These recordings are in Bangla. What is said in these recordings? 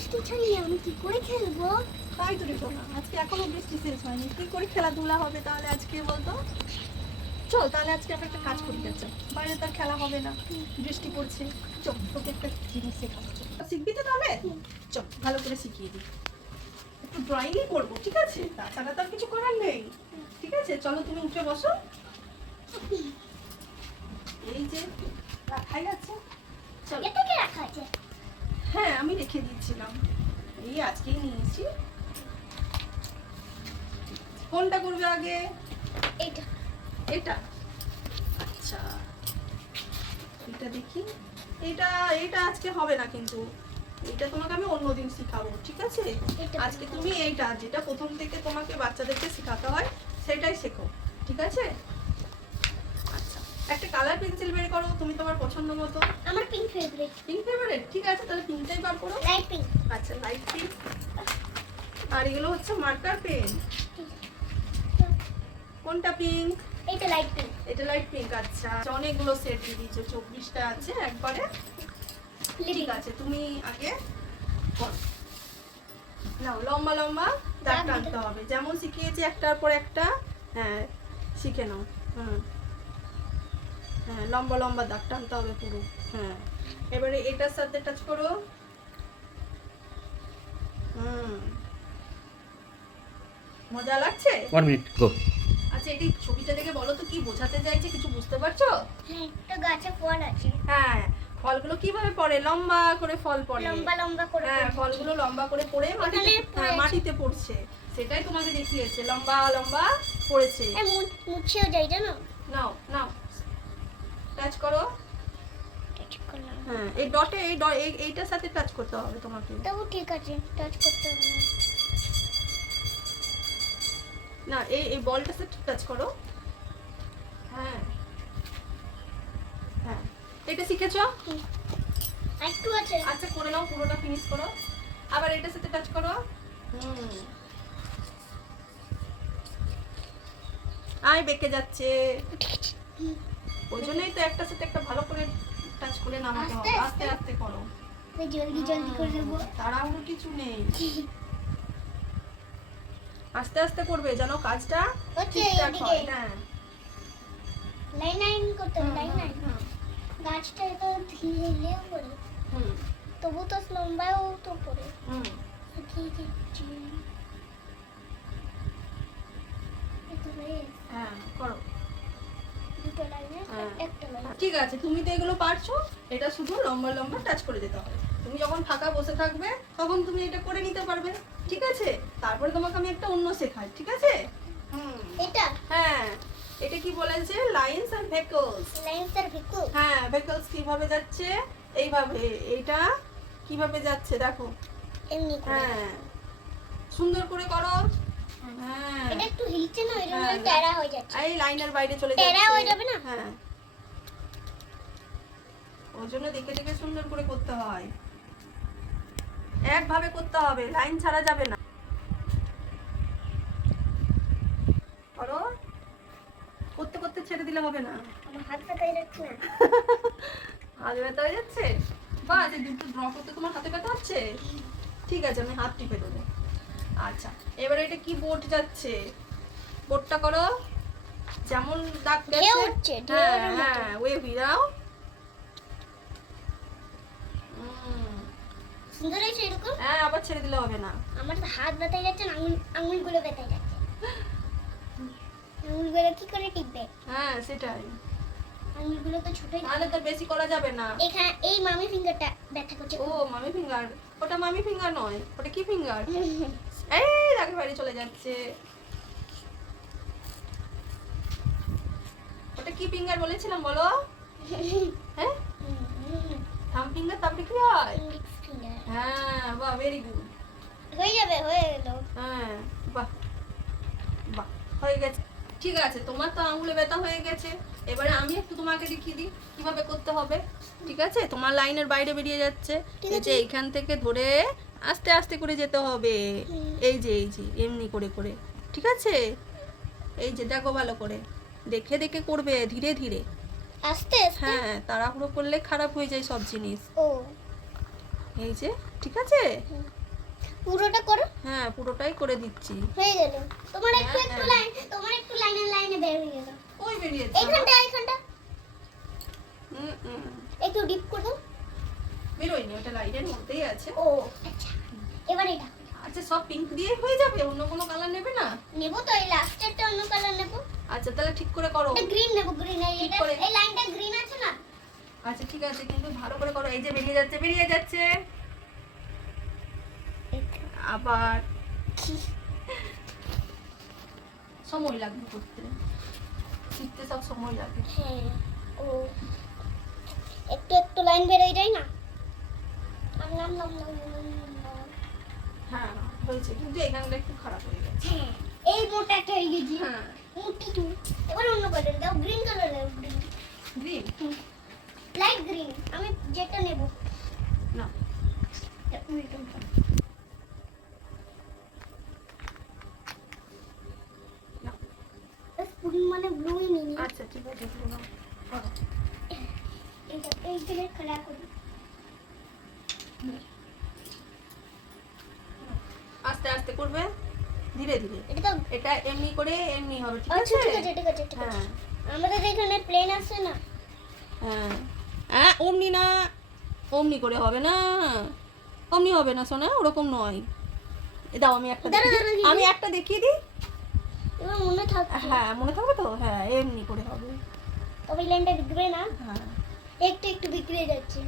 বৃষ্টি ছাড়িয়ে আমি কি করে খেলবো? তাই তো রেখো না, আজকে এখনো বৃষ্টি শেষ হয়নি, কি করে খেলাধুলা হবে তাহলে আজকে বলতো? চল তাহলে আজকে আমরা একটা কাজ করি, যাচ্ছ বাইরে তো আর খেলা হবে না, বৃষ্টি পড়ছে। চল তোকে একটা জিনিস শেখাবো, শিখবি তো তাহলে? চল ভালো করে শিখিয়ে দিই, একটু ড্রয়িংই করবো, ঠিক আছে? তাছাড়া তো আর কিছু করার নেই, ঠিক আছে? চলো তুমি উঠে বসো। এই যে রাখাই আছে, চল। এটা কি রাখা আছে? হ্যাঁ আমি রেখে দিয়েছিলাম, এই আজকেই নিয়েছি। কোনটা করবে আগে? এটা। এটা? আচ্ছা এটা দেখি, এটা এটা আজকে হবে না, কিন্তু এটা তোমাকে আমি অন্যদিন শিখাবো, ঠিক আছে? আজকে তুমি এইটা যেটা প্রথম থেকে তোমাকে বাচ্চাদেরকে শেখাতে হয় সেটাই শেখো, ঠিক আছে? আচ্ছা একটা কালার পেন্সিল বের করো তুমি তোমার পছন্দ মতো। আমার পিঙ্ক ফেভারিট। Pink favourite? ঠিক আছে তাহলে পিঙ্কটাই বার করো। Light pink. আচ্ছা লাইট পিঙ্ক। আর এগুলো হচ্ছে মার্কার পেন। কোনটা পিঙ্ক? এটা লাইট পিঙ্ক। এটা লাইট পিঙ্ক। আচ্ছা অনেকগুলো সেট দিয়ে দিয়েছো, 24টা আছে একবারে। ঠিক আছে তুমি আগে করো। নাও লম্বা লম্বা দাগ টানতে হবে, যেমন শিখিয়েছি একটার পর একটা। হ্যাঁ শিখে নাও। হ্যাঁ লম্বা লম্বা দাগ টানতে হবে পুরো। হ্যাঁ এবারে এটার সাথে টাচ করো। মজা লাগছে? 1 মিনিট গো। আচ্ছা এটি ছবিটা দেখে বলো তো কি বোঝাতে চাইছে, কিছু বুঝতে পারছো? হ্যাঁ একটা গাছে ফল আছে। হ্যাঁ ফলগুলো কিভাবে পড়ে? লম্বা করে ফল পড়ে। লম্বা লম্বা করে। হ্যাঁ ফলগুলো লম্বা করে পড়ে মাটিতে, হ্যাঁ মাটিতে পড়ছে, সেটাই তোমাকে দেখিয়েছে, লম্বা লম্বা পড়েছে। মুছেও যায় জানো? নাও নাও টাচ করো। টাচ করলাম। হ্যাঁ এই ডটে এইটার সাথে টাচ করতে হবে তোমাকে। তবু ঠিক আছে, টাচ করতে হবে না। না এই বলটার সাথে টাচ করো। হ্যাঁ হ্যাঁ এটা শিখেছো? একটু আছে। আচ্ছা করে নাও, পুরোটা ফিনিশ করো। আবার এটার সাথে টাচ করো। আয় বেঁকে যাচ্ছে, ওই জন্যই তো একটার সাথে একটা ভালো করে টাচ করে নামাতে হবে, আস্তে আস্তে করো। জলদি জলদি করে দেবো। তাড়াহুড়ো কিছু নেই, আস্তে আস্তে করবে যেন কাজটা ঠিকঠাক হয়। হ্যাঁ লাইন লাইন করতে হবে, লাইন লাইন। গাছটা তো ধীরে ধীরে পড়ে, তবু তো লম্বাও তো পড়ে। হ্যাঁ করো। দুটো লাইনে একটা লাইন। ঠিক আছে তুমি তো এগুলো পারছো, এটা শুধু লম্বা লম্বা টাচ করে দিতে হবে। তুমি যখন ফাঁকা বসে থাকবে তখন তুমি এটা করে নিতে পারবে, ঠিক আছে? তারপরে তোমাকে আমি একটা অন্য শেখাই, ঠিক আছে? এটা? হ্যাঁ এটা কি বলেছে? লাইনস আর ভেহিকলস। লাইনস আর ভেহিকল। হ্যাঁ ভেহিকলস কিভাবে যাচ্ছে, এইভাবে। এইটা কিভাবে যাচ্ছে দেখো। এমনি করে। হ্যাঁ সুন্দর করে করো। হ্যাঁ এটা একটু হিলছে না, এর জন্য টেরা হয়ে যাচ্ছে। এই লাইনের বাইরে চলে যাচ্ছে, টেরা হয়ে যাবে না? হ্যাঁ ওই জন্য দেখে দেখে সুন্দর করে করতে হয়, একভাবে করতে হবে, লাইন ছাড়া যাবে না। করো, করতে করতে ছেড়ে দিলে হবে না। আমার হাত কাটাই যাচ্ছে না। হাত ব্যথা হয়ে যাচ্ছে? বাহ যে দুটো ড্র করতে তোমার হাতে ব্যথা হচ্ছে? ঠিক আছে আমি হাত টিপে দেবো। আচ্ছা এবারে এটা কি বোর্ড যাচ্ছে, বোর্ডটা করো যেমন দাগ ঢেউ গেছে। উঠছে, হ্যাঁ ঢেউয়ের মতো। হ্যাঁ ওয়েভ দাও। সুন্দর হয়েছে এরকম? হ্যাঁ আবার ছেড়ে দিলে হবে না। আমার তো হাত ব্যথায় যাচ্ছে না, আঙুলগুলো ব্যথায় যাচ্ছে। আঙুলগুলো কি করে টিপবে? হ্যাঁ সেটাই, আঙুলগুলো তো ছোটই। তাহলে তো বেশি করা যাবে না। এখানে এই মামি ফিঙ্গারটা ব্যথা করছে। ও মামি ফিঙ্গার? ওটা মামি ফিঙ্গার নয়, ওটা কি ফিঙ্গার? এই দাগের বাইরে চলে যাচ্ছে। ওটা কি ফিঙ্গার বলেছিলাম বলো? হ্যাঁ থাম ফিঙ্গার, তারপরে কি হয়? Index finger. হ্যাঁ বাহ ভেরি গুড। হয়ে যাবে, হয়ে গেল। হ্যাঁ বাহ বাহ হয়ে গেছে। ঠিক আছে তোমার তো আঙুলে ব্যথা হয়ে গেছে, এবারে আমি একটু তোমাকে দেখিয়ে দিই কিভাবে করতে হবে, ঠিক আছে? তোমার লাইনের বাইরে বেরিয়ে যাচ্ছে, এই যে এইখান থেকে ধরে আস্তে আস্তে করে যেতে হবে, এই যে এমনি করে করে, ঠিক আছে? এই যে দেখো ভালো করে দেখে দেখে করবে, ধীরে ধীরে। আস্তে আস্তে? হ্যাঁ তাড়াহুড়ো করলে খারাপ হয়ে যায় সব জিনিস। ও এই যে, ঠিক আছে? পুরোটা করো। হ্যাঁ, পুরোটাই করে দিচ্ছি। হয়ে গেল। তোমার একটু হ্যাঁ, একটু হ্যাঁ। লাইন, তোমার একটু লাইনে বের হয়ে গেল। ওই বেরিয়েছে। এইখানটা হুম। একটু ডিপ করে দাও। বেরোয়নি, ওটা লাইনের মধ্যেই আছে। ও আচ্ছা, এবার এটা আচ্ছা, সব পিঙ্ক দিয়ে হয়ে যাবে? অন্য কোনো কালার নেবে না? নেব তো, এই লাস্টেরটা অন্য কালার নেব। আচ্ছা, তাহলে ঠিক করে করো। এটা গ্রিন নেব, গ্রিন। ঠিক এটা করে। এই লাইনটা গ্রিন আছে না? আচ্ছা, ঠিক আছে, কিন্তু ভালো করে করো। এই যে বেরিয়ে যাচ্ছে। আবার সময় লাগবে করতে, শিখতে সব সময় লাগে। হ্যাঁ, ও একটু একটু লাইন বেরোয় যায় না? নাম নাম নাম নাম নাম নাম। হ্যাঁ, হয়েছে, কিন্তু এখানটা একটু খারাপ হয়ে গেছে। হ্যাঁ, এই মোটাটা হয়ে গেছে। হ্যাঁ, মোটি তো। এবার অন্য কালার দাও, গ্রিন কালার দাও, গ্রিন। Green light green. আমি যেটা নেব। না, না। পুডিং মানে ব্লুই নিনি। আচ্ছা, ঠিক আছে, blue নাও। করো। এই দিকে খড়া করি। আস্তে আস্তে করবে, ধীরে ধীরে। এটা তো এটা এমনি করে এমনি হবে, ঠিক আচ্ছা, আছে? ঠিক আছে, ঠিক আছে, ঠিক আছে। হ্যাঁ, আমাদের এখানে প্লেন আছে না? হ্যাঁ। অমনি না, অমনি করে হবে না, অমনি হবে না সোনা, ওরকম নয়। দাও, আমি একটা দাঁড়া, দেখিয়ে দাঁড়া, দিই। দিদি। আমি একটা দেখিয়ে দিই। এবার মনে থাকবে। হ্যাঁ, মনে থাকবে তো? হ্যাঁ, এমনি করে হবে। তবে লাইনটা বিগড়ে না, হ্যাঁ, একটু একটু বিগড়ে যাচ্ছে।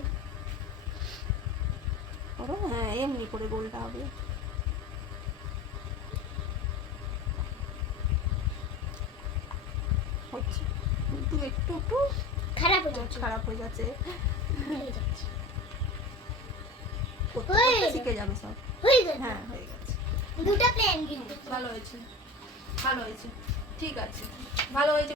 করো। হ্যাঁ, এমনি করে গোলটা হবে। হচ্ছে, কিন্তু একটু একটু খারাপ হয়ে যাচ্ছে। খারাপ হয়ে যাচ্ছে। হয়ে যাচ্ছে। করতে হয়ে করতে গেছে। শিখে যাবে সব। হয়ে গেছে। হ্যাঁ, হয়ে গেছে। দুটো প্লেন কিন্তু। ভালো হয়েছে, ভালো হয়েছে, ঠিক আছে, ভালো হয়েছে।